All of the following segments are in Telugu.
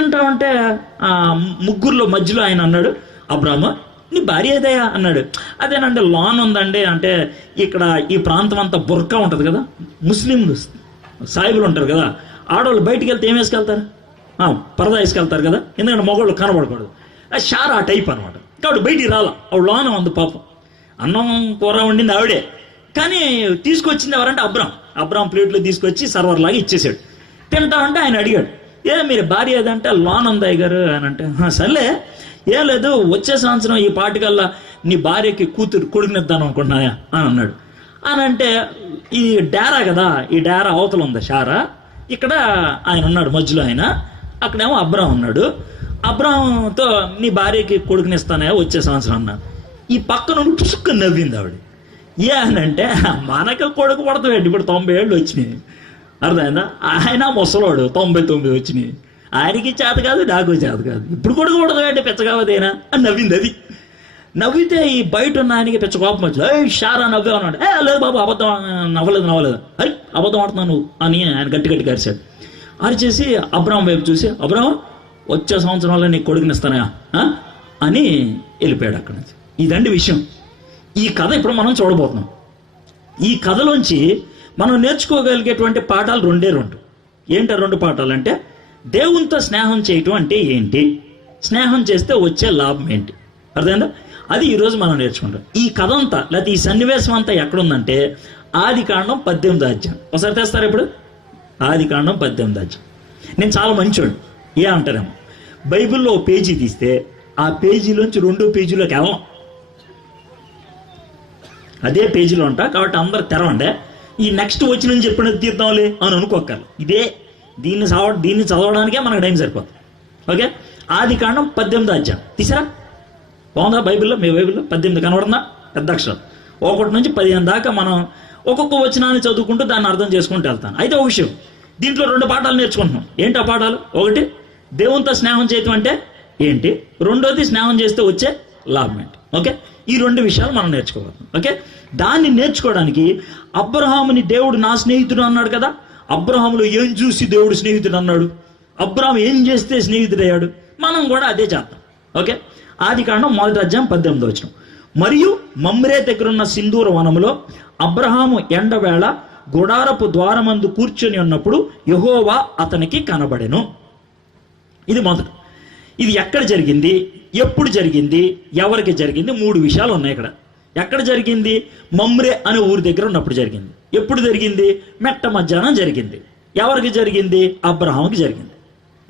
తింటా ఉంటే ఆ ముగ్గురులో మధ్యలో ఆయన అన్నాడు అబ్రామ నీ భార్య ఏదయ్యా? అన్నాడు. అదేనండి లాన్ ఉందండి. అంటే ఇక్కడ ఈ ప్రాంతం అంతా బుర్కా ఉంటుంది కదా ముస్లింలు సాయిబులు ఉంటారు కదా ఆడవాళ్ళు బయటికి వెళ్తే ఏం వేసుకెళ్తారు? ఆ, పరదా వేసుకెళ్తారు కదా ఎందుకంటే మగవాళ్ళు కనబడకూడదు. ఆ షార్ ఆ టైప్ అనమాట కాబట్టి బయటికి రాల. ఆవిడ లోన ఉంది పాపం. అన్నం కూర వండింది ఆవిడే. కానీ తీసుకొచ్చింది ఎవరంటే అబ్రాం అబ్రాం ప్లేట్లో తీసుకొచ్చి సర్వర్ లాగా ఇచ్చేసాడు. తింటా ఉంటే ఆయన అడిగాడు ఏ మీరు భార్య ఏదంటే లోన్ ఉంది అయ్యగారు అని అంటే సర్లే. ఏం లేదు వచ్చే సంవత్సరం ఈ పాటికల్లా నీ భార్యకి కూతురు కొడుకునిద్దాను అనుకుంటున్నాయా? అని అన్నాడు. అని అంటే ఈ డేరా కదా ఈ డేరా అవతల ఉంది షారా? ఇక్కడ ఆయన ఉన్నాడు మధ్యలో ఆయన. అక్కడేమో అబ్రాహం ఉన్నాడు. అబ్రాహంతో నీ భార్యకి కొడుకునిస్తానే వచ్చే సంవత్సరం అన్నా ఈ పక్కన ఉండి పుసుక్కు నవ్వింది ఆవిడ. ఏ అని అంటే మనకు కొడుకు పడతాడు ఇప్పుడు తొంభై ఏళ్ళు వచ్చినాయి. అర్థమైందా? ఆయన ముసలోడు తొంభై తొమ్మిది వచ్చినాయి. ఆయనకి చేత కాదు నాకు చేత కాదు. ఇప్పుడు కొడుకు అంటే పెచ్చగావదేనా? అని నవ్వింది అది. నవ్వితే ఈ బయట ఉన్న ఆయనకి పెచ్చ కోపం వచ్చింది ఏ షారా నవ్వే అన్నాడు. ఏ లేదు బాబు అబద్ధం నవ్వలేదు నవ్వలేదు. అరే అబద్ధం ఆడుతున్నాను నువ్వు? అని ఆయన గట్టి గట్టిగా అరిచాడు. అరిచేసి అబ్రాం వైపు చూసి అబ్రాం వచ్చే సంవత్సరంలో నీకు కొడుకునిస్తానా ఆ? అని వెళ్ళిపోయాడు అక్కడి నుంచి. ఇదండి విషయం. ఈ కథ ఇప్పుడు మనం చూడబోతున్నాం. ఈ కథలోంచి మనం నేర్చుకోగలిగేటువంటి పాఠాలు రెండే రెండు. ఏంటి రెండు పాఠాలు అంటే దేవునితో స్నేహం చేయటం అంటే ఏంటి? స్నేహం చేస్తే వచ్చే లాభం ఏంటి? అర్థమైందా? అది ఈరోజు మనం నేర్చుకుంటాం. ఈ కథ అంతా లేకపోతే ఈ సన్నివేశం అంతా ఎక్కడుందంటే ఆది కాండం పద్దెనిమిది అధ్యాయం. ఒకసారి తెస్తారు ఇప్పుడు? ఆది కాండం పద్దెనిమిది అధ్యాయం. నేను చాలా మంచోడు ఏ అంటారేమో? బైబిల్లో ఓ పేజీ తీస్తే ఆ పేజీలోంచి రెండో పేజీలోకి వెళ్ళం. అదే పేజీలో ఉంటా కాబట్టి అందరు తెరవండి. ఈ నెక్స్ట్ వచ్చిన చెప్పిన తీర్థంలే అని అనుకోకర్లు ఇదే దీన్ని చదవ దీన్ని చదవడానికే మనకు టైం సరిపోతుంది ఓకే? ఆది కాండం పద్దెనిమిది అధ్యాయం. తీసారా బాగుందా బైబిల్లో? మీ బైబిల్లో? పద్దెనిమిది కనబడుందా? పెద్ద అక్షరం. ఒకటి నుంచి పదిహేను దాకా మనం ఒక్కొక్క వచనాన్ని చదువుకుంటూ దాన్ని అర్థం చేసుకుంటూ వెళ్తాను అయితే ఒక విషయం. దీంట్లో రెండు పాఠాలు నేర్చుకుంటున్నాం. ఏంటి ఆ పాఠాలు? ఒకటి దేవునితో స్నేహం చేయటం అంటే ఏంటి? రెండోది స్నేహం చేస్తే వచ్చే లాభం ఏంటి? ఓకే? ఈ రెండు విషయాలు మనం నేర్చుకోవాలి. ఓకే? దాన్ని నేర్చుకోవడానికి అబ్రహాముని దేవుడు నా స్నేహితుడు అన్నాడు కదా? అబ్రహాములో ఏం చూసి దేవుడు స్నేహితుడు అన్నాడు? అబ్రహాం ఏం చేస్తే స్నేహితుడయ్యాడు? మనం కూడా అదే చేద్దాం. ఓకే? ఆది కాండం మొదటి అధ్యాయం పద్దెనిమిది వచ్చిన మరియు మమ్రే దగ్గరున్న సింధూర వనములో అబ్రహాము ఎండవేళ గుడారపు ద్వారమందు కూర్చొని ఉన్నప్పుడు యహోవా అతనికి కనబడెను. ఇది మొదటి. ఇది ఎక్కడ జరిగింది? ఎప్పుడు జరిగింది? ఎవరికి జరిగింది? మూడు విషయాలు ఉన్నాయి ఇక్కడ. ఎక్కడ జరిగింది? మమ్రే అనే ఊరి దగ్గర ఉన్నప్పుడు జరిగింది. ఎప్పుడు జరిగింది? మెట్ట మధ్యాహ్నం జరిగింది. ఎవరికి జరిగింది? అబ్రహాంకి జరిగింది.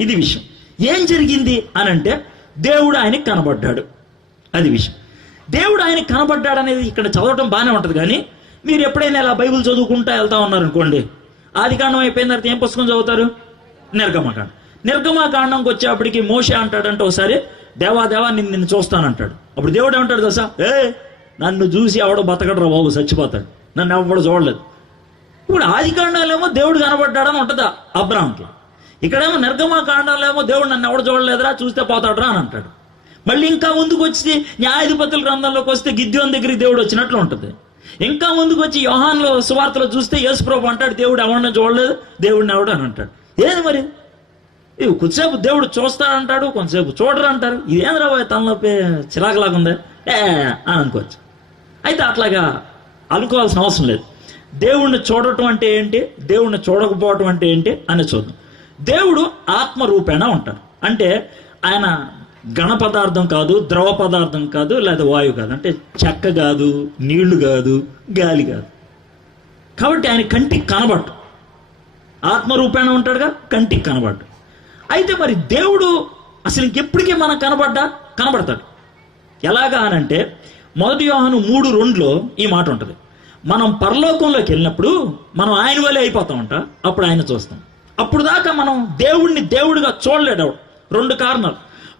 ఇది విషయం. ఏం జరిగింది అని అంటే దేవుడు ఆయనకి కనబడ్డాడు. అది విషయం. దేవుడు ఆయనకి కనబడ్డాడు అనేది ఇక్కడ చదవటం బాగానే ఉంటుంది కానీ మీరు ఎప్పుడైనా ఇలా బైబిల్ చదువుకుంటా వెళ్తా ఉన్నారు అనుకోండి ఆది కాండం అయిపోయిన తర్వాత ఏం పుస్తకం చదువుతారు? నిర్గమకాండం. నిర్గమకాండంకి వచ్చేప్పటికి మోషే అంటాడంటే ఒకసారి దేవా దేవా నిన్ను నిన్ను చూస్తానంటాడు. అప్పుడు దేవుడు ఏమంటాడు దశ ఏ నన్ను చూసి ఎవడో బతకడరా బాబు చచ్చిపోతాడు. నన్ను ఎవడు చూడలేదు. ఇప్పుడు ఆది కాండాలేమో దేవుడు కనబడ్డాడని ఉంటుందా అబ్రాహంకి ఇక్కడేమో నిర్గమా కాండాలేమో దేవుడు నన్ను ఎవడు చూడలేదురా చూస్తే పోతాడురా అని అంటాడు. మళ్ళీ ఇంకా ముందుకు వచ్చి న్యాయాధిపతుల గ్రంథంలోకి వస్తే గిద్యోన్ దగ్గరికి దేవుడు వచ్చినట్లు ఉంటుంది. ఇంకా ముందుకు వచ్చి యోహాన్లో సువార్తలో చూస్తే యేసు ప్రభు అంటాడు దేవుడు ఎవరిని చూడలేదు దేవుడిని ఎవడు అని అంటాడు. ఏది మరి? ఇవి కొద్దిసేపు దేవుడు చూస్తాడంటాడు కొంతసేపు చూడరు అంటారు. ఏం రాబోయే తలనొప్పి చిరాకులాగా ఉందా? ఏ అని అనుకోవచ్చు. అయితే అట్లాగా అనుకోవాల్సిన అవసరం లేదు. దేవుణ్ణి చూడటం అంటే ఏంటి? దేవుణ్ణి చూడకపోవటం అంటే ఏంటి? అని చూద్దాం. దేవుడు ఆత్మరూపేణ ఉంటాడు. అంటే ఆయన ఘన పదార్థం కాదు ద్రవ పదార్థం కాదు లేదా వాయువు కాదు. అంటే చెక్క కాదు నీళ్ళు కాదు గాలి కాదు. కాబట్టి ఆయన కంటికి కనబడు ఆత్మరూపేణ ఉంటాడుగా కంటికి కనబడ్డు. అయితే మరి దేవుడు అసలు ఇంకెప్పటికీ మనకు కనబడ్డా? కనబడతాడు. ఎలాగా అనంటే మొదటి యోహాను మూడు రెండులో ఈ మాట ఉంటుంది. మనం పరలోకంలోకి వెళ్ళినప్పుడు మనం ఆయన వల్లే అయిపోతామంట. అప్పుడు ఆయన చూస్తాం. అప్పుడు దాకా మనం దేవుడిని దేవుడిగా చూడలేడు రెండు కారణాలు.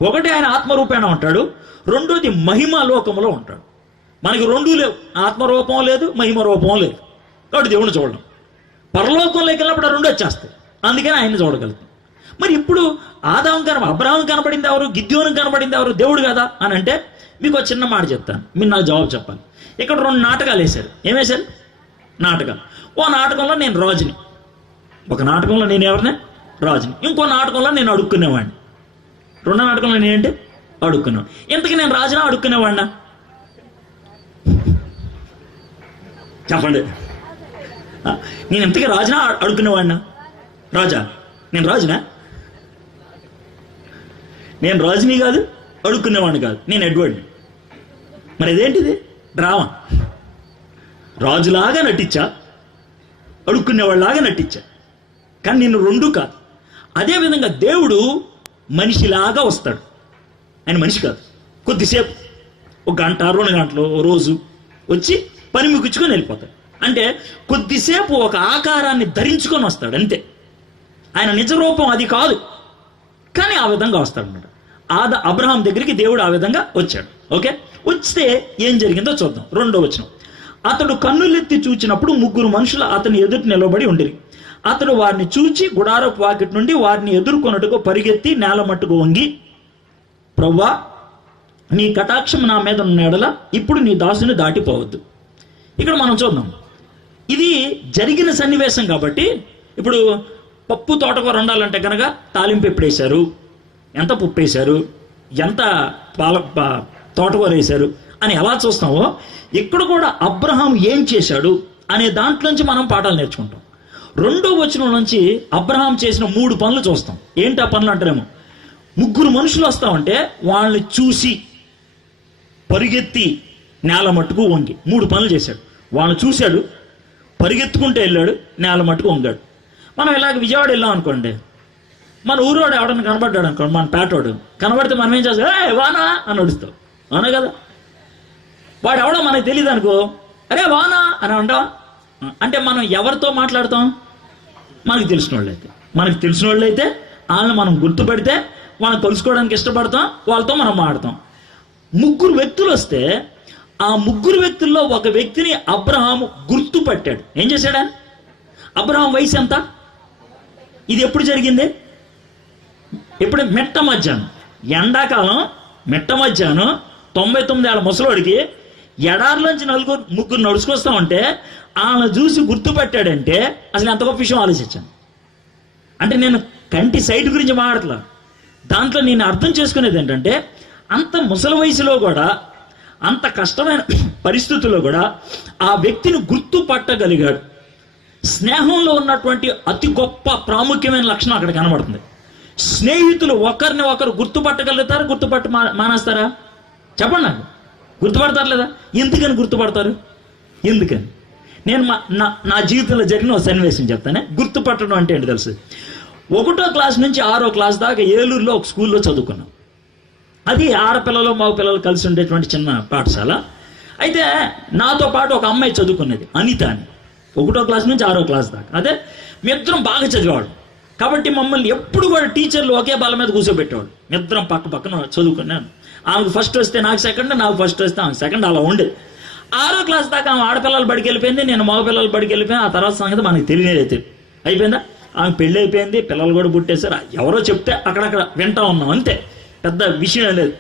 ఒకటి ఆయన ఆత్మరూపేణ ఉంటాడు. రెండోది మహిమ లోకంలో ఉంటాడు. మనకి రెండు లేవు. ఆత్మరూపం లేదు మహిమ రూపం లేదు. కాబట్టి దేవుడిని చూడడం. పరలోకంలోకి వెళ్ళినప్పుడు ఆ రెండు వచ్చేస్తాయి. అందుకని ఆయన చూడగలుగుతాం. మరి ఇప్పుడు ఆదాం కనబ అబ్రాహం కనబడింది ఎవరు? గిద్యోను కనబడింది ఎవరు? దేవుడు కదా? అని అంటే మీకు చిన్న మాట చెప్తాను. మీరు నాకు జవాబు చెప్పాలి. ఇక్కడ రెండు నాటకాలు వేశారు. ఏమేశారు నాటకాలు ఓ నాటకంలో నేను రాజుని. ఒక నాటకంలో నేను ఎవరిని? రాజుని. ఇంకో నాటకంలో నేను అడుక్కునేవాడిని. రెండో నాటకంలో నేనేంటి అడుక్కున్నాను ఇంతకీ నేను రాజునా అడుక్కునేవాడినా? చెప్పండి. నేను ఇంతకీ రాజునా అ- అడుక్కునేవాడినా? రాజా నేను రాజునా? నేను రాజుని కాదు అడుక్కునేవాడిని కాదు. నేను ఎడ్వర్డ్ని. మరి ఇదేంటిది? డ్రామా. రాజులాగా నటించా అడుక్కునేవాళ్ళలాగా నటించా. కానీ నేను రెండు కాదు. అదేవిధంగా దేవుడు మనిషిలాగా వస్తాడు. ఆయన మనిషి కాదు. కొద్దిసేపు ఒక గంట రెండు గంటలు రోజు వచ్చి పని ముగించుకొని వెళ్ళిపోతాడు. అంటే కొద్దిసేపు ఒక ఆకారాన్ని ధరించుకొని వస్తాడు అంతే. ఆయన నిజ రూపం అది కాదు. కానీ ఆ విధంగా వస్తాడనమాట ఆద అబ్రహాం దగ్గరికి దేవుడు ఆ విధంగా వచ్చాడు. ఓకే? వస్తే ఏం జరిగిందో చూద్దాం. రెండో వచనం. అతడు కన్నులెత్తి చూచినప్పుడు ముగ్గురు మనుషులు అతని ఎదుటి నిలబడి ఉండిరి. అతడు వారిని చూచి గుడారపు వాకిట్ నుండి వారిని ఎదుర్కొన్నట్టుగా పరిగెత్తి నేల మట్టుకు వంగి ప్రవ్వా నీ కటాక్షం నా మీద ఉన్న ఎడల ఇప్పుడు నీ దాసుని దాటిపోవద్దు. ఇక్కడ మనం చూద్దాం. ఇది జరిగిన సన్నివేశం కాబట్టి ఇప్పుడు పప్పు తోటకూర వండాలంటే కనుక తాలింపు ఎప్పుడేశారు ఎంత పప్పు వేశారు? ఎంత పాల తోటకూర వేశారు? అని ఎలా చూస్తామో ఇక్కడ కూడా అబ్రహాం ఏం చేశాడు అనే దాంట్లోంచి మనం పాఠాలు నేర్చుకుంటాం. రెండో వచనం నుంచి అబ్రహాం చేసిన మూడు పనులు చూస్తాం. ఏంటి ఆ పనులు అంటారేమో? ముగ్గురు మనుషులు వస్తామంటే వాళ్ళని చూసి పరిగెత్తి నేల మట్టుకు వంగి మూడు పనులు చేశాడు. వాళ్ళని చూశాడు పరిగెత్తుకుంటే వెళ్ళాడు నేల మట్టుకు వంగాడు. మనం ఇలాగ విజయవాడ వెళ్ళాం అనుకోండి మన ఊరోడు ఎవడన్నా కనబడ్డాడు అనుకోండి మన పేటోడు కనబడితే మనం ఏం చేస్తాం? ఏ వానా? అని అడుస్తాం అవునా కదా? వాడు ఎవడో మనకు తెలియదు అనుకో అరే వానా? అని అంటాం. అంటే మనం ఎవరితో మాట్లాడతాం? మనకు తెలిసిన వాళ్ళైతే మనకు తెలిసిన వాళ్ళైతే వాళ్ళని మనం గుర్తుపెడితే మనం తెలుసుకోవడానికి ఇష్టపడతాం వాళ్ళతో మనం మాడతాం ముగ్గురు వ్యక్తులు వస్తే ఆ ముగ్గురు వ్యక్తుల్లో ఒక వ్యక్తిని అబ్రహాము గుర్తుపట్టాడు. ఏం చేశాడు? అబ్రహాం వయసు ఎంత? ఇది ఎప్పుడు జరిగింది? ఇప్పుడు మెట్ట మధ్యాహ్నం. ఎండాకాలం మెట్ట మధ్యాహ్నం తొంభై తొమ్మిది ఏళ్ళ ముసలోడికి ఎడారిలోంచి నలుగురు ముగ్గురు నడుచుకొస్తా ఉంటే వాళ్ళని చూసి గుర్తుపట్టాడంటే అసలు ఎంత గొప్ప విషయం ఆలోచించాను. అంటే నేను కంటి సైట్ గురించి మాట్లాడట్లా. దాంట్లో నేను అర్థం చేసుకునేది ఏంటంటే అంత ముసలి వయసులో కూడా అంత కష్టమైన పరిస్థితుల్లో కూడా ఆ వ్యక్తిని గుర్తుపట్టగలిగాడు. స్నేహంలో ఉన్నటువంటి అతి గొప్ప ప్రాముఖ్యమైన లక్షణం అక్కడ కనబడుతుంది. స్నేహితులు ఒకరిని ఒకరు గుర్తుపట్టగలుగుతారు? గుర్తుపట్ట మా- మానేస్తారా? చెప్పండి నాకు. గుర్తుపడతారు లేదా? ఎందుకని గుర్తుపడతారు? ఎందుకని? నేను మా నా నా జీవితంలో జరిగిన ఒక సన్నివేశం చెప్తానే. గుర్తుపట్టడం అంటే ఏంటి తెలుసు. ఒకటో క్లాస్ నుంచి ఆరో క్లాస్ దాకా ఏలూరులో ఒక స్కూల్లో చదువుకున్నాం. అది ఆడపిల్లలు మగ పిల్లలు కలిసి ఉండేటువంటి చిన్న పాఠశాల. అయితే నాతో పాటు ఒక అమ్మాయి చదువుకున్నది అనిత అని. ఒకటో క్లాస్ నుంచి ఆరో క్లాస్ దాకా. అదే? మీ ఇద్దరం బాగా చదివాడు కాబట్టి మమ్మల్ని ఎప్పుడు కూడా టీచర్లు ఒకే బాల మీద కూర్చోబెట్టేవాడు మీ పక్క పక్కన చదువుకున్నాను ఆమెకు ఫస్ట్ వస్తే నాకు సెకండ్ నాకు ఫస్ట్ వస్తే ఆమెకు సెకండ్ అలా ఉండేది ఆరో క్లాస్ దాకా ఆమె ఆడపిల్లలు బడికి వెళ్ళిపోయింది నేను మగ పిల్లలు బడికి వెళ్ళిపోయాను. ఆ తర్వాత సంగతి మనకి తెలియలేదు అయిపోయిందా? ఆమె పెళ్ళి అయిపోయింది పిల్లలు కూడా పుట్టేశారు. ఎవరో చెప్తే అక్కడక్కడ వింటా ఉన్నాం అంతే. పెద్ద విషయం లేదు.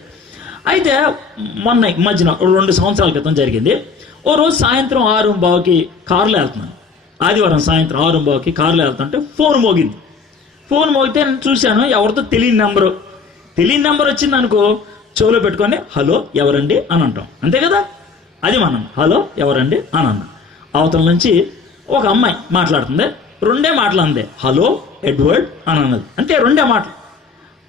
అయితే మొన్న ఈ మధ్యన రెండు సంవత్సరాల క్రితం జరిగింది. ఓ రోజు సాయంత్రం ఆరు బావకి కారులో వెళ్తున్నాను. ఆదివారం సాయంత్రం ఆరు బావకి కారులో వెళ్తుంటే ఫోన్ మోగింది. ఫోన్ మోగితే నేను చూశాను ఎవరితో తెలియని నెంబరు. తెలియని నెంబర్ వచ్చింది అనుకో చెవులో పెట్టుకొని హలో ఎవరండి? అని అంటాం. అంతే కదా? అది మనం హలో ఎవరండి? అని అన్నా. అవతల నుంచి ఒక అమ్మాయి మాట్లాడుతుంది రెండే మాటలు అందే హలో ఎడ్వర్డ్? అని అన్నది. అంతే రెండే మాటలు.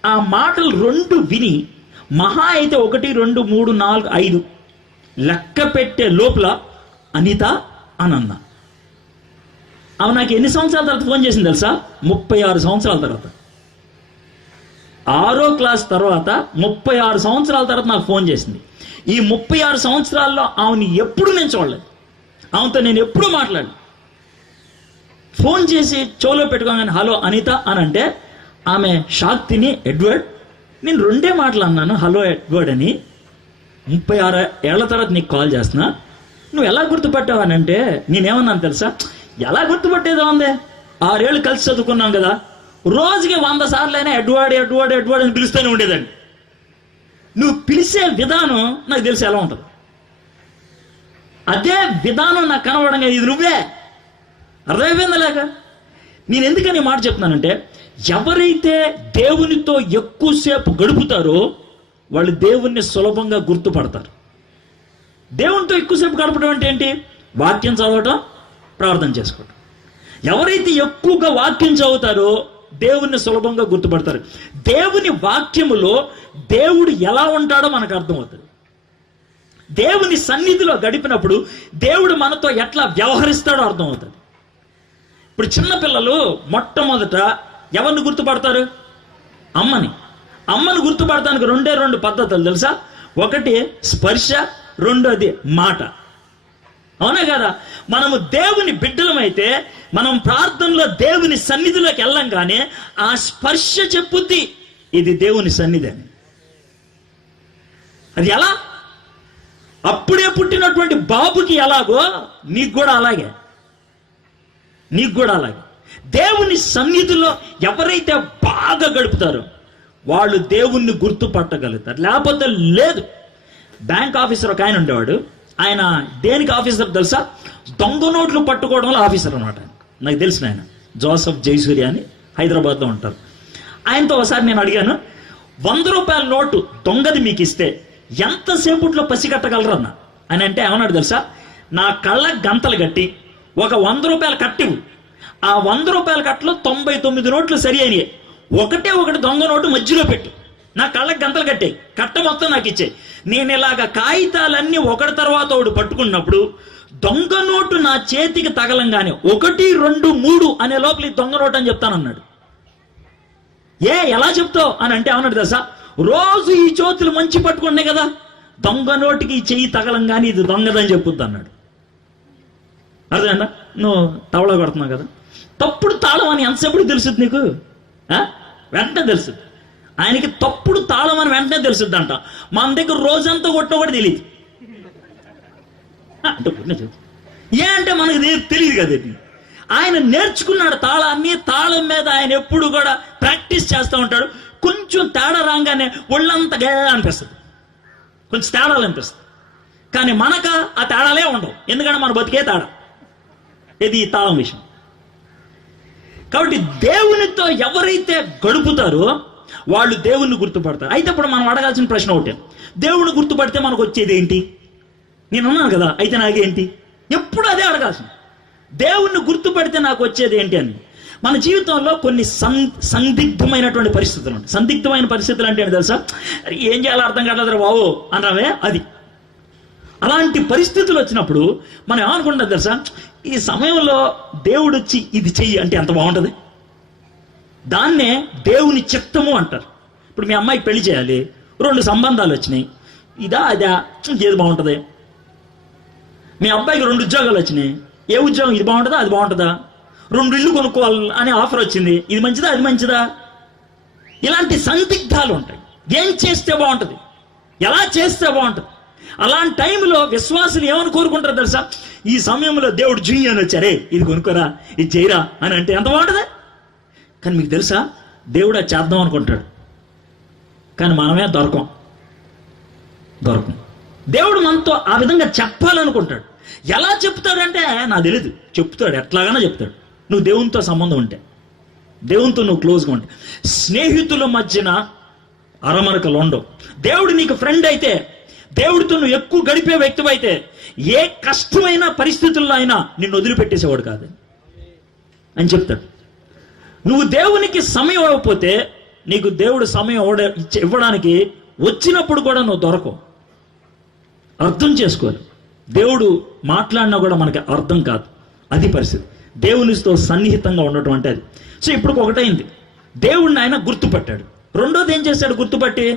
ఆ మాటలు రెండు విని మహా అయితే ఒకటి రెండు మూడు నాలుగు ఐదు లెక్క పెట్టే లోపల అనిత అని ఆమె నాకు ఎన్ని సంవత్సరాల తర్వాత ఫోన్ చేసింది తెలుసా? ముప్పై ఆరు సంవత్సరాల తర్వాత. ఆరో క్లాస్ తర్వాత ముప్పై ఆరు సంవత్సరాల తర్వాత నాకు ఫోన్ చేసింది. ఈ ముప్పై ఆరు సంవత్సరాల్లో ఆమెని ఎప్పుడు నేను చూడలేదు. ఆమెతో నేను ఎప్పుడు మాట్లాడలేదు. ఫోన్ చేసి చెవులో పెట్టుకోగానే హలో అనిత అని అంటే ఆమె షాక్ తిని ఎడ్వర్డ్ నేను రెండే మాటలు అన్నాను. హలో ఎడ్వర్డ్ అని ముప్పై ఆరు ఏళ్ళ తర్వాత నీకు కాల్ చేస్తున్నా. నువ్వు ఎలా గుర్తుపట్టావు అంటే నేనేమన్నాను తెలుసా? ఎలా గుర్తుపట్టేదో ఉంది ఆరేళ్ళు కలిసి చదువుకున్నాం కదా. రోజుకి వంద సార్లు అయినా ఎడ్వర్డ్ ఎడ్వర్డ్ అని పిలుస్తూనే ఉండేదండి నువ్వు పిలిచే విధానం నాకు తెలిసి ఎలా ఉంటుంది? అదే విధానం నాకు కనబడంగా ఇది నువ్వే. అర్థమైపోయిందా లేక నేను ఎందుకని మాట చెప్తున్నానంటే ఎవరైతే దేవునితో ఎక్కువసేపు గడుపుతారో వాళ్ళు దేవుణ్ణి సులభంగా గుర్తుపడతారు. దేవునితో ఎక్కువసేపు గడపడం అంటే ఏంటి? వాక్యం చదవటం ప్రార్థన చేసుకోవటం. ఎవరైతే ఎక్కువగా వాక్యం చదువుతారో దేవుణ్ణి సులభంగా గుర్తుపడతారు. దేవుని వాక్యములో దేవుడు ఎలా ఉంటాడో మనకు అర్థమవుతుంది. దేవుని సన్నిధిలో గడిపినప్పుడు దేవుడు మనతో ఎట్లా వ్యవహరిస్తాడో అర్థమవుతుంది. ఇప్పుడు చిన్నపిల్లలు మొట్టమొదట ఎవరిని గుర్తుపడతారు? అమ్మని. అమ్మను గుర్తుపడటానికి రెండే రెండు పద్ధతులు తెలుసా? ఒకటి స్పర్శ రెండోది మాట. అవునా కదా? మనము దేవుని బిడ్డలమైతే మనం ప్రార్థనలో దేవుని సన్నిధిలోకి వెళ్ళంగానే ఆ స్పర్శ చెప్పుద్ది. ఇది దేవుని సన్నిధి అని. అది ఎలా? అప్పుడే పుట్టినటువంటి బాబుకి ఎలాగో? నీకు కూడా అలాగే. నీకు కూడా అలాగే. దేవుని సన్నిధిలో ఎవరైతే బాగా గడుపుతారో వాళ్ళు దేవుణ్ణి గుర్తుపట్టగలుగుతారు. లేకపోతే లేదు. బ్యాంక్ ఆఫీసర్ ఒక ఆయన ఉండేవాడు. ఆయన దేనికి ఆఫీసర్ తెలుసా? దొంగ నోట్లు పట్టుకోవడంలో ఆఫీసర్ అనమాట నాకు తెలిసిన ఆయన జోసఫ్ జయసూర్య అని హైదరాబాద్లో ఉంటారు. ఆయనతో ఒకసారి నేను అడిగాను వంద రూపాయల నోటు దొంగది మీకు ఇస్తే ఎంతసేపట్లో పసిగట్టగలరన్న అని అంటే ఏమన్నాడు తెలుసా? నా కళ్ళ గంతలు కట్టి ఒక వంద రూపాయలు కట్టివు. ఆ వంద రూపాయల కట్టలో తొంభై తొమ్మిది నోట్లు సరి అయినాయి. ఒకటే ఒకటి దొంగ నోటు మధ్యలో పెట్టు. నా కళ్ళకి గంతలు కట్టాయి. కట్ట మొత్తం నాకు ఇచ్చాయి. నేను ఇలాగ కాగితాలన్నీ ఒకటి తర్వాత ఒకటి పట్టుకున్నప్పుడు దొంగ నోటు నా చేతికి తగలంగానే ఒకటి రెండు మూడు అనే లోపల ఈ దొంగ నోటు అని చెప్తానన్నాడు. ఏ ఎలా చెప్తావు? అని అంటే అవునాడు దశ రోజు ఈ చేతులు మంచి పట్టుకున్నాయి కదా. దొంగ నోటికి ఈ చెయ్యి తగలంగానే ఇది దొంగదని చెప్పుద్ది అన్నాడు అర్థమైందా? నువ్వు తవళ కొడుతున్నావు కదా. తప్పుడు తాళం అని ఎంతసేపు తెలుసుద్ది నీకు? ఆ? వెంటనే తెలుసుద్ది ఆయనకి తప్పుడు తాళం అని వెంటనే తెలుసుద్ది అంట మన దగ్గర రోజంతా కొట్టినా కూడా తెలియదు అంటే కొట్టిన ఏ అంటే మనకు తెలియదు కదా ఇది. ఆయన నేర్చుకున్నాడు తాళాన్ని తాళం మీద ఆయన ఎప్పుడు కూడా ప్రాక్టీస్ చేస్తూ ఉంటాడు. కొంచెం తేడా రాగానే ఒళ్ళంతా గే అనిపిస్తుంది. కొంచెం తేడాలు అనిపిస్తుంది. కానీ మనక ఆ తేడాలే ఉండవు. ఎందుకంటే మన బతికే తేడా. ఇది ఈ తాళం విషయం? కాబట్టి దేవునితో ఎవరైతే గడుపుతారో వాళ్ళు దేవుణ్ణి గుర్తుపడతారు. అయితే ఇప్పుడు మనం అడగాల్సిన ప్రశ్న ఒకటే. దేవుణ్ణి గుర్తుపడితే మనకు వచ్చేది ఏంటి? నేను ఉన్నాను కదా అయితే నాకేంటి ఎప్పుడు అదే అడగాల్సింది. దేవుణ్ణి గుర్తుపడితే నాకు వచ్చేది ఏంటి అని. మన జీవితంలో కొన్ని సం సందిగ్ధమైనటువంటి పరిస్థితులు ఉంటాయి. సందిగ్ధమైన పరిస్థితులు అంటే తెలుసా? ఏం చేయాలో అర్థం కావట్లేదు బాబు అనవే అది. అలాంటి పరిస్థితులు వచ్చినప్పుడు మనం ఏమనుకుంటాం తెలుసా? ఈ సమయంలో దేవుడు వచ్చి ఇది చెయ్యి అంటే ఎంత బాగుంటుంది? దాన్నే దేవుని చిత్తము అంటారు. ఇప్పుడు మీ అమ్మాయికి పెళ్ళి చేయాలి రెండు సంబంధాలు వచ్చినాయి ఇదా అదా ఏది బాగుంటుంది? మీ అబ్బాయికి రెండు ఉద్యోగాలు వచ్చినాయి ఏ ఉద్యోగం ఇది బాగుంటుందా అది బాగుంటుందా? రెండు ఇల్లు కొనుక్కోవాలి అనే ఆఫర్ వచ్చింది ఇది మంచిదా అది మంచిదా? ఇలాంటి సందిగ్ధాలు ఉంటాయి. ఏం చేస్తే బాగుంటుంది? ఎలా చేస్తే బాగుంటుంది? అలాంటి టైంలో విశ్వాసులు ఏమని కోరుకుంటారు తెలుసా? ఈ సమయంలో దేవుడు జీ అని వచ్చారే ఇది కొనుక్కోరా ఇది చేయరా అని అంటే ఎంత బాగుంటుంది? కానీ మీకు తెలుసా? దేవుడు అది చేద్దాం అనుకుంటాడు. కానీ మనమే దొరకం. దొరకం. దేవుడు మనతో ఆ విధంగా చెప్పాలనుకుంటాడు. ఎలా చెప్తాడంటే నాకు తెలియదు చెప్తాడు ఎట్లాగానో చెప్తాడు. నువ్వు దేవునితో సంబంధం ఉంటే దేవునితో నువ్వు క్లోజ్గా ఉంటే స్నేహితుల మధ్యన అరమరకలు ఉండవు. దేవుడు నీకు ఫ్రెండ్ అయితే దేవుడితో నువ్వు ఎక్కువ గడిపే వ్యక్తి అయితే ఏ కష్టమైన పరిస్థితుల్లో అయినా నిన్ను వదిలిపెట్టేసేవాడు కాదు. అని చెప్తాడు. నువ్వు దేవునికి సమయం ఇవ్వకపోతే నీకు దేవుడు సమయం ఇవ్వడానికి వచ్చినప్పుడు కూడా నువ్వు దొరకవు. అర్థం చేసుకోవాలి. దేవుడు మాట్లాడినా కూడా మనకి అర్థం కాదు. అది పరిస్థితి. దేవునితో సన్నిహితంగా ఉండటం అంటే అది. సో ఇప్పుడు ఒకటైంది. దేవుడిని ఆయన గుర్తుపట్టాడు. రెండోది ఏం చేశాడు గుర్తుపట్టి?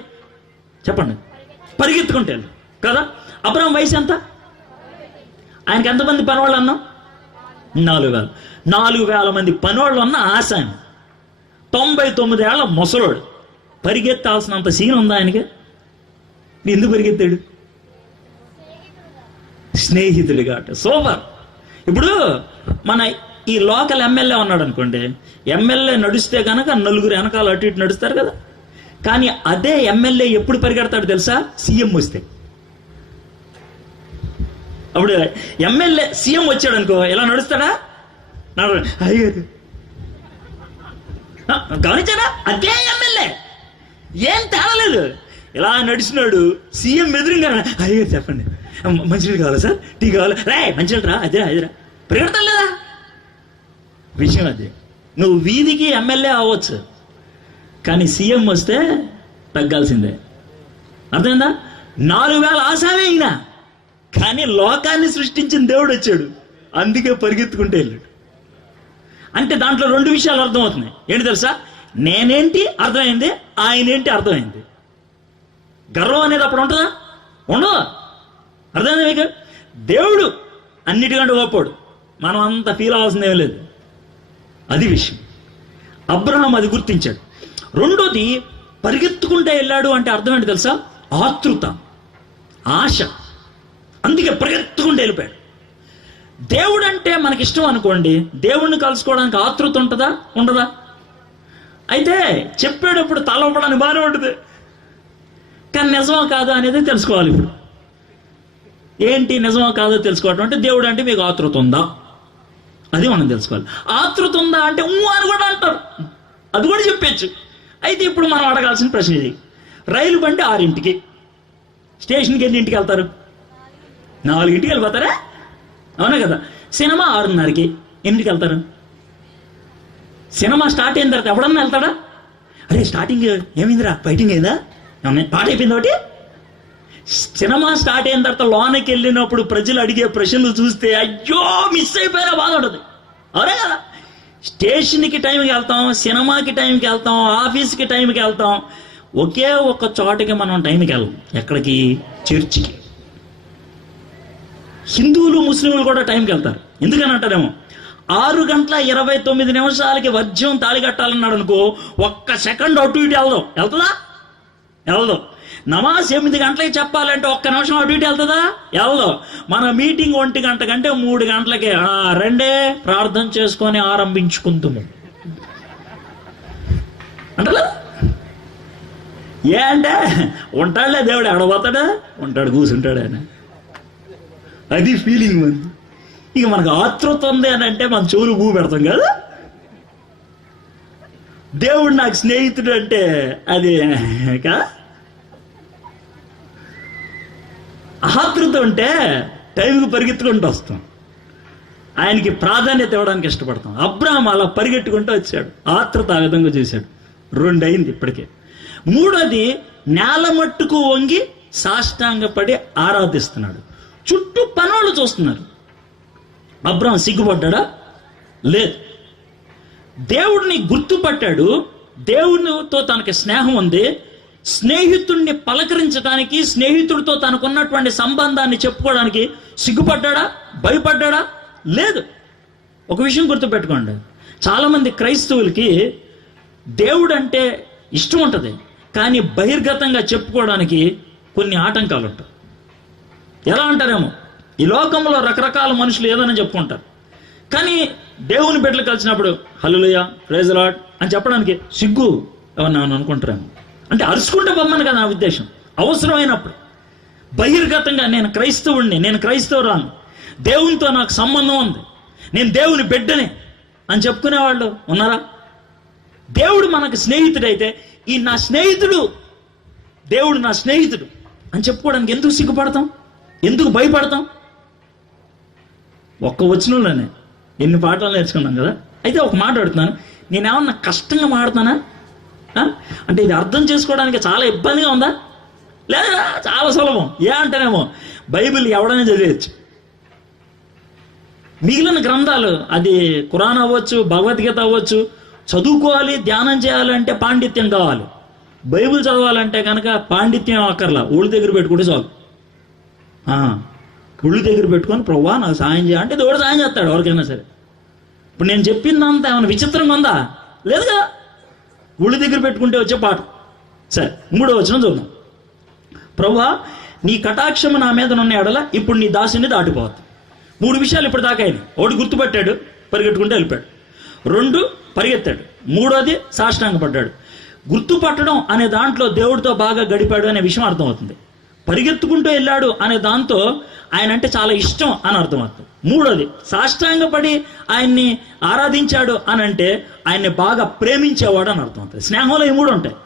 చెప్పండి. పరిగెత్తుకుంటే కదా? అబ్రహం వయసు ఎంత? ఆయనకి ఎంతమంది పనివాళ్ళు అన్నాం? నాలుగు వేలు. నాలుగు వేల మంది పనివాళ్ళు అన్న ఆశ ఆయన. తొంభై తొమ్మిది ఏళ్ళ ముసలోడు. పరిగెత్తాల్సినంత సీన్ ఉందా ఆయనకి? ఎందుకు పరిగెత్తాడు? స్నేహితుడిగా కాబట్టి. సూపర్. ఇప్పుడు మన ఈ లోకల్ ఎమ్మెల్యే ఉన్నాడు అనుకోండి. ఎమ్మెల్యే నడిస్తే కనుక నలుగురు వెనకాల అటు ఇటు నడుస్తారు కదా? కానీ అదే ఎమ్మెల్యే ఎప్పుడు పరిగెడతాడు తెలుసా? సీఎం వస్తే. అప్పుడు ఎమ్మెల్యే సీఎం వచ్చాడు అనుకో ఎలా నడుస్తాడా నడు అయ్యారు గమనించారా? అదే ఎమ్మెల్యే. ఏం తేడలేదు ఇలా నడిచినాడు సీఎం ఎదురుగా అయ్యో చెప్పండి. మంచినీళ్ళు కావాలా సార్? టీ కావాలా? రే మంచినీళ్ళు రా అదే అదేరా. పరిగెడతాం లేదా? విషయం అదే. నువ్వు వీధికి ఎమ్మెల్యే అవ్వచ్చు. కానీ సీఎం వస్తే తగ్గాల్సిందే. అర్థమైందా? నాలుగు వేల ఆశావే ఈయన. కానీ లోకాన్ని సృష్టించిన దేవుడు వచ్చాడు. అందుకే పరిగెత్తుకుంటే వెళ్ళాడు. అంటే దాంట్లో రెండు విషయాలు అర్థమవుతున్నాయి. ఏంటి తెలుసా? నేనేంటి అర్థమైంది ఆయన ఏంటి అర్థమైంది. గర్వం అనేది అప్పుడు ఉంటుందా? ఉండదు? అర్థమైంది మీకు? దేవుడు అన్నిటికంటే గొప్పడు మనం అంత ఫీల్ అవ్వాల్సిందేం లేదు. అది విషయం. అబ్రహం అది గుర్తించాడు. రెండోది పరిగెత్తుకుంటే వెళ్ళాడు అంటే అర్థం ఏంటి తెలుసా? ఆతృత ఆశ. అందుకే పరిగెత్తుకుంటే వెళ్ళిపోయాడు. దేవుడు అంటే మనకి ఇష్టం అనుకోండి దేవుణ్ణి కలుసుకోవడానికి ఆతృత ఉంటుందా? ఉండదా? అయితే చెప్పేటప్పుడు తల ఊపడానికి బాగానే ఉంటుంది. కానీ నిజమా కాదా అనేది తెలుసుకోవాలి ఇప్పుడు. ఏంటి నిజమా కాదో తెలుసుకోవటం అంటే దేవుడు అంటే మీకు ఆతృత ఉందా? అది మనం తెలుసుకోవాలి. ఆతృత ఉందా అంటే ఊ అని కూడా అంటారు. అది కూడా చెప్పచ్చు అయితే ఇప్పుడు మనం అడగాల్సిన ప్రశ్న ఇది. రైలు బండి ఆరింటికి. స్టేషన్కి ఎన్ని ఇంటికి వెళ్తారు? నాలుగింటికి వెళ్ళిపోతారా? అవునా కదా. సినిమా ఆరున్నరకి ఎన్నింటికి వెళ్తారు? సినిమా స్టార్ట్ అయిన తర్వాత ఎవడన్నా వెళ్తాడా? అరే స్టార్టింగ్ ఏమైందిరా? ఫైటింగ్ అయిందా? పాట అయిపోయింది ఒకటి? సినిమా స్టార్ట్ అయిన తర్వాత లోనకి వెళ్ళినప్పుడు ప్రజలు అడిగే ప్రశ్నలు చూస్తే అయ్యో మిస్ అయిపోయినా బాధ ఉంటుంది అవునా కదా. స్టేషన్కి టైంకి వెళ్తాం సినిమాకి టైంకి వెళ్తాం ఆఫీస్కి టైంకి వెళ్తాం. ఒకే ఒక చోటకి మనం టైంకి వెళ్ళాం. ఎక్కడికి? చర్చికి. హిందువులు ముస్లింలు కూడా టైంకి వెళ్తారు. ఎందుకని అంటారేమో? ఆరు గంటల ఇరవై తొమ్మిది నిమిషాలకి వజ్యం తాళి కట్టాలన్నాడు అనుకో ఒక్క సెకండ్ అటు ఇటు వెళ్దాం. వెళ్తుందా? వెళ్దాం. నమాజ్ ఎనిమిది గంటలకి చెప్పాలంటే ఒక్క నిమిషం అటు ఇటు వెళ్తుందా? వెళ్ళదు. మన మీటింగ్ ఒంటి గంట కంటే మూడు గంటలకే. ఆ, ప్రార్థన చేసుకొని ఆరంభించుకుందాము. అంటే ఏ అంటే? ఉంటాడులే దేవుడు ఎడబోతాడా ఉంటాడు కూర్చుంటాడు ఆయన. అది ఫీలింగ్ ఉంది. ఇక మనకు ఆతృత ఉంది అని అంటే మన చెవులు భూ పెడతాం కదా? దేవుడు నాకు స్నేహితుడు అంటే అది కదా ఆతృత ఉంటే టైంకి పరిగెత్తుకుంటూ వస్తాం. ఆయనకి ప్రాధాన్యత ఇవ్వడానికి ఇష్టపడతాం. అబ్రాహం అలా పరిగెట్టుకుంటూ వచ్చాడు. ఆతృత ఆ విధంగా చేశాడు. రెండు అయింది ఇప్పటికే. మూడోది నేల మట్టుకు వంగి సాష్టాంగపడి ఆరాధిస్తున్నాడు. చుట్టూ పనోళ్ళు చూస్తున్నారు. అబ్రాహం సిగ్గుపడ్డా లేదు. దేవుడిని గుర్తుపట్టాడు. దేవునితో తనకి స్నేహం ఉంది. స్నేహితుణ్ణి పలకరించడానికి స్నేహితుడితో తనకున్నటువంటి సంబంధాన్ని చెప్పుకోవడానికి సిగ్గుపడ్డా భయపడ్డా లేదు. ఒక విషయం గుర్తుపెట్టుకోండి. చాలామంది క్రైస్తవులకి దేవుడు అంటే ఇష్టం ఉంటుంది కానీ బహిర్గతంగా చెప్పుకోవడానికి కొన్ని ఆటంకాలు ఉంటాయి. ఎలా అంటారేమో? ఈ లోకంలో రకరకాల మనుషులు ఏదైనా చెప్పుకుంటారు. కానీ దేవుని బిడ్డలు కలిసినప్పుడు హల్లుయ ప్రేజలాడ్ అని చెప్పడానికి సిగ్గు ఏమన్నా అనుకుంటారేమో? అంటే అరుచుకుంటే బొమ్మను కదా నా ఉద్దేశం. అవసరమైనప్పుడు. బహిర్గతంగా నేను క్రైస్తవుడిని నేను క్రైస్తవురాను. దేవునితో నాకు సంబంధం ఉంది. నేను దేవుని బిడ్డని అని చెప్పుకునే వాళ్ళు ఉన్నారా? దేవుడు మనకు స్నేహితుడైతే ఈ నా స్నేహితుడు దేవుడు నా స్నేహితుడు అని చెప్పుకోవడానికి ఎందుకు సిగ్గుపడతాం? ఎందుకు భయపడతాం? ఒక్క వచనంలోనే. ఎన్ని పాటలు నేర్చుకున్నాం కదా? అయితే ఒక మాట అడుగుతున్నాను. నేనేమన్నా కష్టంగా మాడుతానా అంటే ఇది అర్థం చేసుకోవడానికి చాలా ఇబ్బందిగా ఉందా? లేదా చాలా సులభం. ఏ అంటేనేమో బైబిల్ ఎవడనే చదివచ్చు మిగిలిన గ్రంథాలు అది కురాన్ అవ్వచ్చు భగవద్గీత అవ్వచ్చు చదువుకోవాలి ధ్యానం చేయాలంటే పాండిత్యం కావాలి. బైబిల్ చదవాలంటే కనుక పాండిత్యం అక్కర్లా ఊళ్ళ దగ్గర పెట్టుకుంటే చాలు. ఒళ్ళు దగ్గర పెట్టుకొని ప్రవ్వా నాకు సాయం చేయ అంటే దేవుడు సాయం చేస్తాడు ఎవరికైనా సరే. ఇప్పుడు నేను చెప్పిందంతా ఏమైనా విచిత్రంగా ఉందా? లేదు కదా ఒళ్ళు దగ్గర పెట్టుకుంటే వచ్చే పాట. సరే మూడో వచ్చిన చూద్దాం. ప్రభా నీ కటాక్షము నా మీద ఉన్న ఎడల ఇప్పుడు నీ దాసుని దాటిపోవద్దు. మూడు విషయాలు ఇప్పుడు దాకా అయినాయి. ఒకటి గుర్తుపట్టాడు పరిగెట్టుకుంటూ వెళ్ళిపోయాడు. రెండు పరిగెత్తాడు. మూడోది సాష్టాంగపడ్డాడు. గుర్తుపట్టడం అనే దాంట్లో దేవుడితో బాగా గడిపాడు అనే విషయం అర్థమవుతుంది. పరిగెత్తుకుంటూ వెళ్ళాడు అనే దాంతో ఆయన అంటే చాలా ఇష్టం అని అర్థమవుతుంది. మూడోది సాష్టాంగపడి ఆయన్ని ఆరాధించాడు అని అంటే ఆయన్ని బాగా ప్రేమించేవాడు అని అర్థం అవుతుంది స్నేహంలో ఈ మూడు ఉంటాయి.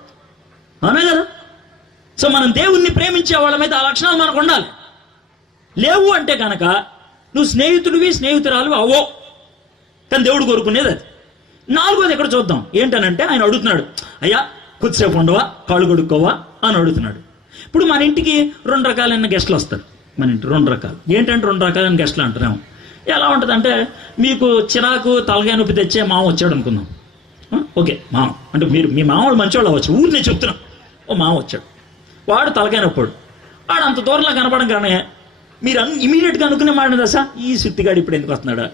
అవునా కదా? సో మనం దేవుణ్ణి ప్రేమించే వాళ్ళమైతే ఆ లక్షణాలు మనకు ఉండాలి. లేవు అంటే కనుక నువ్వు స్నేహితుడివి స్నేహితురాలు అవో కానీ దేవుడు కోరుకునేది అది. నాలుగోది ఎక్కడ చూద్దాం? ఏంటనంటే ఆయన అడుగుతున్నాడు అయ్యా కొద్దిసేపు ఉండవా? కాళ్ళు కొడుక్కోవా? అని అడుగుతున్నాడు. ఇప్పుడు మన ఇంటికి రెండు రకాలైన గెస్ట్లు వస్తారు. మన ఇంటి రెండు రకాలు. ఏంటంటే రెండు రకాలైన గెస్ట్లు అంటున్నాము ఎలా ఉంటుందంటే మీకు చిరాకు తలకాయ నొప్పి తెచ్చే మామ వచ్చాడు అనుకుందాం. ఓకే మామ. అంటే మీరు మీ మామూలు మంచివాళ్ళు అవ్వచ్చు. ఊరిని చెప్తున్నాం. ఓ మామ వచ్చాడు. వాడు తలకాయ నొప్పాడు. వాడు అంత దూరంలో కనపడం కానీ మీరు ఇమీడియట్గా అనుకునే మాట దశ ఈ సుత్తిగాడు ఇప్పుడు ఎందుకు వస్తున్నాడా?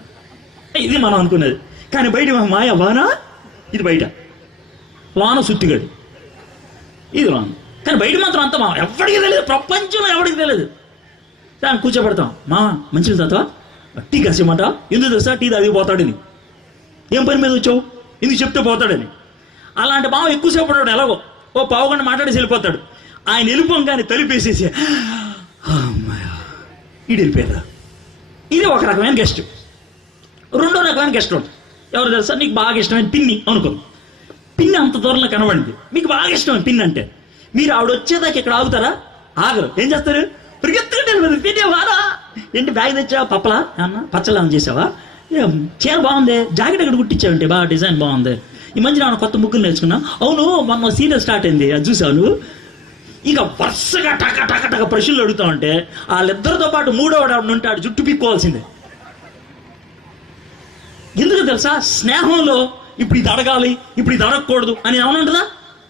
ఇది మనం అనుకునేది కానీ బయట మాయ వాన? ఇది బయట. వాన సుత్తిగాడు ఇది వాన. కానీ బయట మాత్రం అంత మా ఎవరికి తెలియదు. ప్రపంచంలో ఎవరికి తెలియదు. దాన్ని కూర్చోబెడతాం. మా మంచిది తాతవా టీ కాసేమంట ఎందుకు తెలుసా? టీ తాగి పోతాడని ఏం పని మీద వచ్చావు? ఎందుకు చెప్తే పోతాడని అలాంటి బావ ఎక్కువసేపు పడ్డాడు ఎలాగో. ఓ పావు గంట మాట్లాడేసి వెళ్ళిపోతాడు. ఆయన వెళ్ళిపోగానే తలిపేసేసి ఈడు వెళ్ళిపోయారా ఇది ఒక రకమైన గెస్ట్ రెండో రకమైన గెస్ట్ ఉంటుంది. ఎవరు తెలుసా? నీకు బాగా ఇష్టమైన పిన్ని అనుకో. పిన్ని అంత దూరంలో కనబడింది. మీకు బాగా ఇష్టమైన పిన్ అంటే మీరు ఆవిడ వచ్చేదాకా ఇక్కడ ఆగుతారా? ఆగరు. ఏం చేస్తారు? పరిగెత్తుకుంటే పిన్ని వారా? ఏంటి బ్యాగ్ తెచ్చావా? పప్పలా? అన్న పచ్చలా చేసావా? ఏం, చీర బాగుంది. జాకెట్ అక్కడ కుట్టించావంటే బాగా డిజైన్ బాగుంది. ఈ మధ్య నేను కొత్త ముగ్గులు నేర్చుకున్నా? అవును మొన్న సీరియల్ స్టార్ట్ అయింది. అది చూసావు నువ్వు? ఇక వరుసగా టక టక టక ప్రశ్నలు అడుగుతా ఉంటే వాళ్ళిద్దరితో పాటు మూడోవాడు ఉంటాడు జుట్టు పీక్కోవాల్సిందే. ఎందుకు తెలుసా? స్నేహంలో ఇప్పుడు ఇది అడగాలి ఇప్పుడు ఇది అడగకూడదు అని ఏమైనా ఉంటుందా?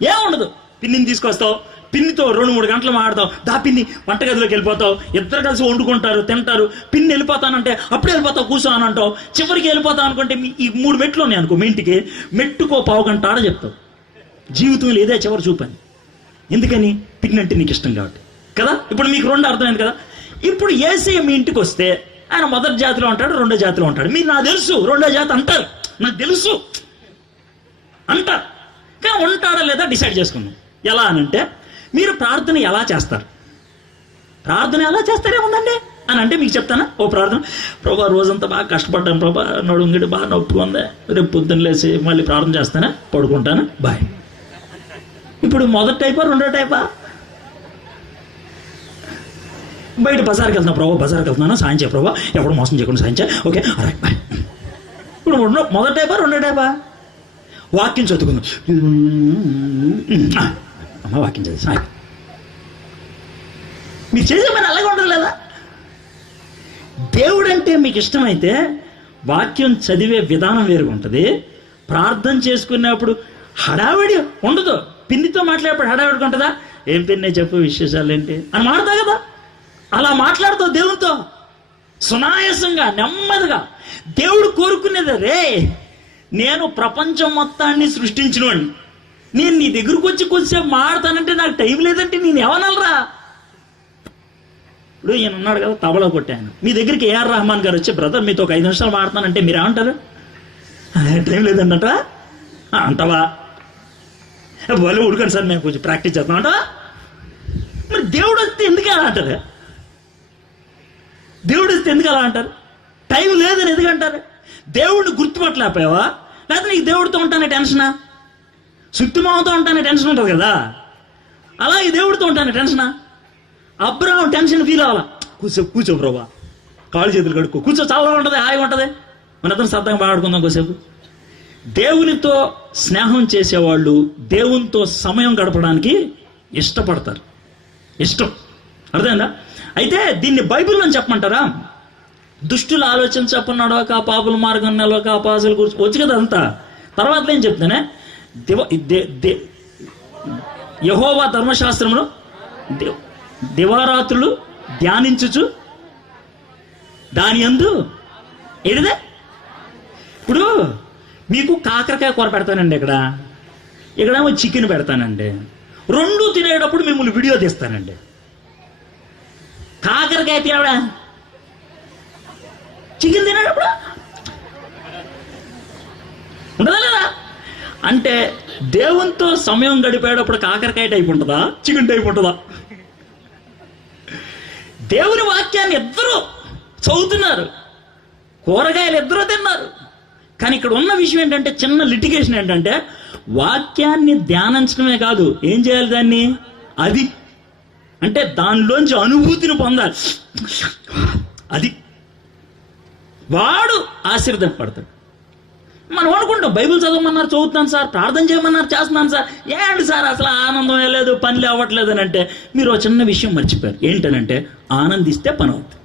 ఏముండదు. పిన్నిని తీసుకొస్తావు పిన్నితో రెండు మూడు గంటలు మాడతావు దా పిన్ని వంటగదిలోకి వెళ్ళిపోతావు ఇద్దరు కలిసి వండుకుంటారు తింటారు పిన్ని వెళ్ళిపోతానంటే అప్పుడే వెళ్ళిపోతావు కూర్చో అని అంటావు చివరికి వెళ్ళిపోతావు అనుకుంటే మీ ఈ మూడు మెట్లు ఉన్నాయి అనుకో మీ ఇంటికి మెట్టుకో పావు గంట ఆడ చెప్తావు. జీవితంలో ఏదే చివరి చూపని. ఎందుకని? పిన్ని అంటే నీకు ఇష్టం కాబట్టి. కదా? ఇప్పుడు మీకు రెండు అర్థమైంది కదా? ఇప్పుడు ఏసీ మీ ఇంటికి వస్తే ఆయన మొదటి జాతిలో ఉంటాడు రెండో జాతిలో ఉంటాడు. మీరు నాకు తెలుసు రెండో జాతి అంటారు. నాకు తెలుసు. అంటారు. కానీ ఉంటాడా లేదా డిసైడ్ చేసుకుందాం. ఎలా అనంటే మీరు ప్రార్థన ఎలా చేస్తారు? ప్రార్థన ఎలా చేస్తారేముందండి అని అంటే మీకు చెప్తానా? ఓ ప్రార్థన. ప్రభా రోజంతా బాగా కష్టపడ్డాను ప్రభా. నడుంగిడి బాగా నొప్పిగా ఉంది. రేపు పొద్దున్న లేచి మళ్ళీ ప్రార్థన చేస్తానా? పడుకుంటాను? బాయ్. ఇప్పుడు మొదటి టైపా రెండో టైపా? బయట బజార్కి వెళ్తున్నా ప్రభా బజార్కి వెళ్తున్నాను? సాయం చేయ ప్రభా. ఎప్పుడు మోసం చేయకుండా సాయం చేయ. ఓకే అరే బాయ్ ఇప్పుడు రెండో మొదటి టైపా రెండో టైపా? వాక్యం చదువుకుందాం. అమ్మ వాక్యం చదువు సాయం. మీరు చేసే పని అలాగే ఉండదు లేదా? దేవుడు అంటే మీకు ఇష్టమైతే వాక్యం చదివే విధానం వేరుగా ఉంటుంది ప్రార్థన చేసుకునేప్పుడు హడావిడి ఉండదు. పిన్నితో మాట్లాడేప్పుడు హడావిడిగా ఉంటుందా? ఏం పిన్నే చెప్పు విశేషాలు ఏంటి అని మాడతా కదా. అలా మాట్లాడుతావు దేవునితో సునాయాసంగా నెమ్మదిగా దేవుడు కోరుకునేది రే నేను ప్రపంచం మొత్తాన్ని సృష్టించినవాడిని నేను నీ దగ్గరకు వచ్చి కొంచెం మాడతానంటే నాకు టైం లేదంటే నేను ఏమనాలరా? ఇప్పుడు ఈయన ఉన్నాడు కదా తబలా కొట్టాను మీ దగ్గరికి ఏఆర్ రహమాన్ గారు వచ్చి బ్రదర్ మీతో ఒక ఐదు నిమిషాలు మాడతానంటే మీరు ఏమంటారు? టైం లేదంట అంటవా? వాళ్ళు ఉడకండి సార్ మేము కొంచెం ప్రాక్టీస్ చేస్తామంట మరి దేవుడు వస్తే ఎందుకు అలా అంటారు? దేవుడు వస్తే ఎందుకు అలా అంటారు? టైం లేదని ఎందుకంటారు దేవుడిని గుర్తుపట్టలేకపోయావా? లేకపోతే నీకు దేవుడితో ఉంటానే టెన్షనా? సుత్తిమావతో ఉంటానే టెన్షన్ ఉంటుంది కదా? అలా ఈ దేవుడితో ఉంటానే టెన్షనా అబ్రహం టెన్షన్ ఫీల్ అవ్వాలా? కూర్చో కూర్చో ప్రభా. కాళ్ళు చేతులు కడుక్కో. కూర్చో చాలా ఉంటుంది హాయిగా ఉంటుంది. మన ఇద్దరం సరదాగా మాట్లాడుకుందాం కొద్దిసేపు. దేవునితో స్నేహం చేసేవాళ్ళు దేవునితో సమయం గడపడానికి ఇష్టపడతారు. ఇష్టం. అర్థమైందా? అయితే దీన్ని బైబిల్లో చెప్పమంటారా? దుష్టుల ఆలోచన చెప్పన్నాడోక పాపుల మార్గం నెలక పాజలు కూర్చో వచ్చు కదా అంతా. తర్వాత ఏం చెప్తానే? దివ దే- యహోవా ధర్మశాస్త్రమును ది- దివారాత్రులు ధ్యానించుచు దాని అందు ఏదిదే? ఇప్పుడు మీకు కాకరకాయ కూర పెడతానండి ఇక్కడ. ఇక్కడేమో చికెన్ పెడతానండి. రెండు తినేటప్పుడు మిమ్మల్ని వీడియో తీస్తానండి. కాకరకాయ తినడా చికెన్ తినేటప్పుడు ఉండదా లేదా? అంటే దేవునితో సమయం గడిపేటప్పుడు కాకరకాయ టైప్ ఉంటుందా? చికెన్ టైప్ ఉంటుందా? దేవుని వాక్యాన్ని ఇద్దరూ చదువుతున్నారు. కూరగాయలు ఇద్దరూ తిన్నారు. కానీ ఇక్కడ ఉన్న విషయం ఏంటంటే చిన్న లిటిగేషన్ ఏంటంటే వాక్యాన్ని ధ్యానించడమే కాదు. ఏం చేయాలి దాన్ని? అది. అంటే దానిలోంచి అనుభూతిని పొందాలి. అది. వాడు ఆశీర్వదింపడతాడు మనం అనుకుంటాం బైబిల్ చదవమన్నారు చదువుతాను సార్ ప్రార్థన చేయమన్నారు చేస్తున్నాను సార్. ఏంటి సార్ అసలు ఆనందం లేదు పని అవ్వట్లేదు అని అంటే మీరు ఒక చిన్న విషయం మర్చిపోయారు. ఏంటనంటే ఆనందిస్తే పని అవుతుంది.